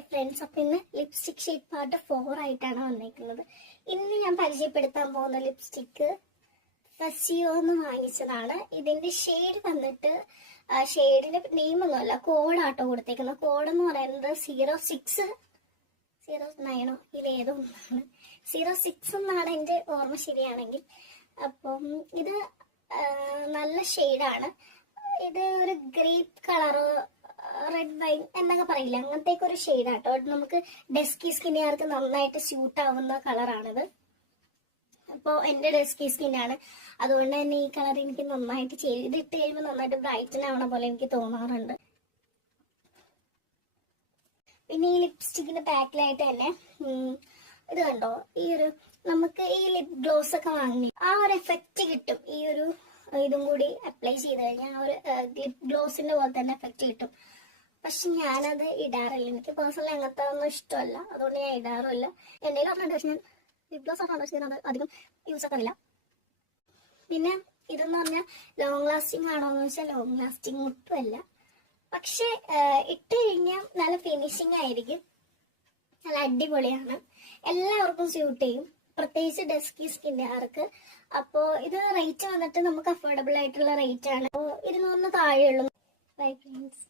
Hi friends, അപ്പം ഇന്ന് lipstick shade part 4 ആയിട്ടാണ് വന്നേക്കുന്നത്. ഇന്ന് ഞാൻ പരിചയപ്പെടുത്താൻ പോകുന്ന ലിപ്സ്റ്റിക്ക് ഫസിയോ എന്ന് വാങ്ങിച്ചതാണ്. ഇതിന്റെ ഷെയ്ഡ് വന്നിട്ട് ഷെയ്ഡിന്റെ നെയിമൊന്നുമല്ല, കോഡാട്ടോ കൊടുത്തേക്കുന്നത്. കോഡെന്ന് പറയുന്നത് 0609 ഇതിലേതോ ഒന്നാണ്. 06 എന്നാണ് എൻ്റെ ഓർമ്മ ശരിയാണെങ്കിൽ. അപ്പം ഇത് നല്ല ഷെയ്ഡാണ്. ഇത് ഒരു ഗ്രേപ്പ് കളറ്, റെഡ് വൈൻ എന്നൊക്കെ പറയില്ല, അങ്ങനത്തേക്ക് ഒരു ഷെയ്ഡാട്ടോ. നമുക്ക് ഡെസ്കി സ്കിന്നുകാർക്ക് നന്നായിട്ട് സ്യൂട്ട് ആവുന്ന കളറാണിത്. അപ്പോൾ എൻ്റെ ഡെസ്കി സ്കിന്നാണ്, അതുകൊണ്ട് തന്നെ ഈ കളർ എനിക്ക് നന്നായിട്ട് ചെയ്തിട്ട് കഴിയുമ്പോൾ നന്നായിട്ട് ബ്രൈറ്റൻ ആവണ പോലെ എനിക്ക് തോന്നാറുണ്ട്. പിന്നെ ഈ ലിപ്സ്റ്റിക്കിന്റെ ബാക്കിലായിട്ട് തന്നെ ഇത് കണ്ടോ, നമുക്ക് ഈ ലിപ് ഗ്ലോസ് ഒക്കെ വാങ്ങി ആ ഒരു എഫക്റ്റ് കിട്ടും. ഈ ഒരു ഇതും കൂടി അപ്ലൈ ചെയ്ത് കഴിഞ്ഞാൽ ആ ഒരു ലിപ് ഗ്ലോസിന്റെ പോലെ തന്നെ എഫക്റ്റ് കിട്ടും. പക്ഷെ ഞാനത് ഇടാറില്ല. എനിക്ക് പേഴ്സണലി അങ്ങനത്തെ ഒന്നും ഇഷ്ടമല്ല, അതുകൊണ്ട് ഞാൻ ഇടാറില്ല. എൻ്റെ പറഞ്ഞിട്ട് പക്ഷെ ഞാൻ ലിപ് ഗ്ലോസ് ആണ് അധികം യൂസ് ആക്കാറില്ല. പിന്നെ ഇതെന്ന് പറഞ്ഞാൽ ലോങ് ലാസ്റ്റിംഗ് ആണോ എന്ന് വെച്ചാൽ ലോങ് ലാസ്റ്റിംഗ് ഒട്ടുമല്ല. പക്ഷെ ഇട്ട് കഴിഞ്ഞാൽ നല്ല ഫിനിഷിംഗ് ആയിരിക്കും, നല്ല അടിപൊളിയാണ്, എല്ലാവർക്കും സ്യൂട്ട് ചെയ്യും, പ്രത്യേകിച്ച് ഡെസ്കി സ്കിന്നുകാർക്ക്. അപ്പോൾ ഇത് റേറ്റ് വന്നിട്ട് നമുക്ക് അഫോർഡബിൾ ആയിട്ടുള്ള റേറ്റ് ആണ്. 200 താഴെയുള്ളൂ. Bye friends.